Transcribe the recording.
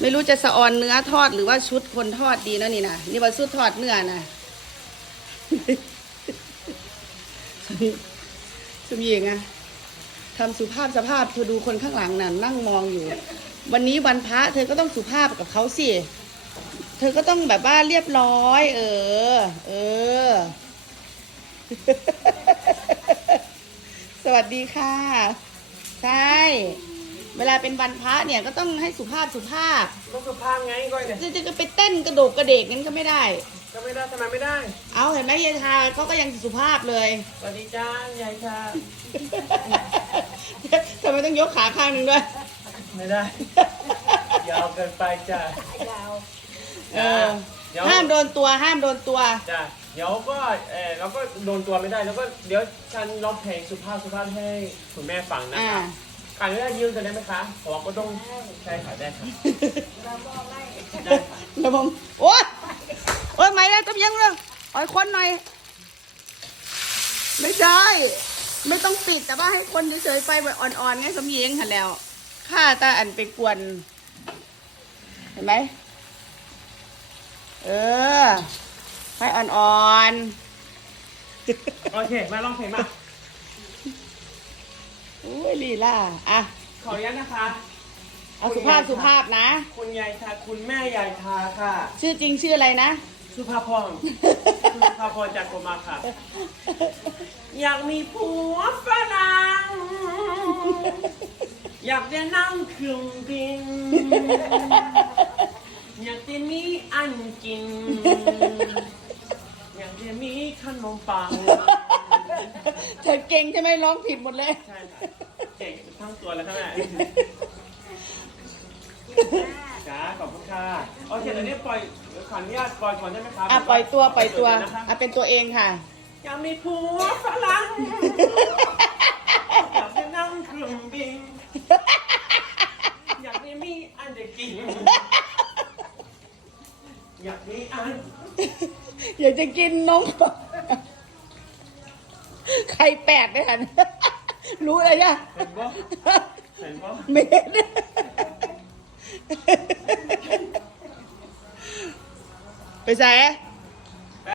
ไม่รู้จะสะออนเนื้อทอดหรือว่าชุดคนทอดดีนะนี่นะนี่ว่าชุดทอดเนื้อนะสมหญิงอะทำสุภาพสภาพเธอดูคนข้างหลังน่ะนั่งมองอยู่ วันนี้วันพระเธอก็ต้องสุภาพกับเขาสิเธอก็ต้องแบบว่าเรียบร้อย เออ เออ สวัสดีค่ะ ใช่ เวลาเป็นวันพระเนี่ยก็ต้องให้สุภาพสุภาพก็สุภาพไงก้อยเนี่ยจะจะไปเต้นกระโดกกระเดกงั้นก็ไม่ได้ ก็ไม่ได้ทำไมไม่ได้ เอาเห็นไหมยายทาเขาก็ยังสุภาพเลยสวัสดีจ้ายายชาทำไมต้องยกขาข้างหนึ่งด้วย ไม่ได้ ยาวเกินไปจ้าเออเดี๋ยวห้ามโดนตัวห้ามโดนตัวจ้าเดี๋ยวก็เออเราก็โดนตัวไม่ได้แล้วก็เดี๋ยวฉันร้องเพลงสุภาพสุภาพให้คุณแม่ฟังนะอ่าคะ อ่านได้ยืมกันได้ไหมคะเพราะว่าก็ต้องใช่ค่ะได้ค่ะได้ค่ะระวังโอ๊ยโอ๊ยไม่ได้ต้องยังเลยโอ้ยคนหน่อย ไม่ใช่ ไม่ต้องปิดแต่ว่าให้คนเฉยๆไฟแบบอ่อนๆไงสมหญิงหันแล้วข้าตาอันไปกวน เห็นไหมเออไฟอ่อนโอเค มาร้องเพลงมา ๆอุ้ยลีล่าอะ ขออนุญาตนะคะ เอาสุภาพสุภาพนะ คุณยายทาคุณแม่ยายทาค่ะ ชื่อจริงชื่ออะไรนะ สุภาพรสุภาพรจากโกมาค่ะ อยากมีผัวฝรั่ง อยากจะนั่งเครื่องบิน อยากจะมีอันกิน อยากจะมีขนมปัง เธอเก่งใช่ไหมร้องผิดหมดเลย ใช่ค่ะเก่งทั้งตัวแล้วค่ะแม่จ้าขอบคุณค่ะโอเคตอนนี้ปล่อยขออนุญาตปล่อยก่อนได้ไหมครับอะปล่อยตัวปล่อยตัวนะคะอะเป็นตัวเองค่ะอยากมีผัวฝรั่งอยากจะนั่งเครื่องบินอยากจะมีอันจะกินอยากมีอันอยากจะกินนม ไข่แปดด้วยค่ะรู้เลยอะเห็นบ่เห็นบ่เม็ดไปใส่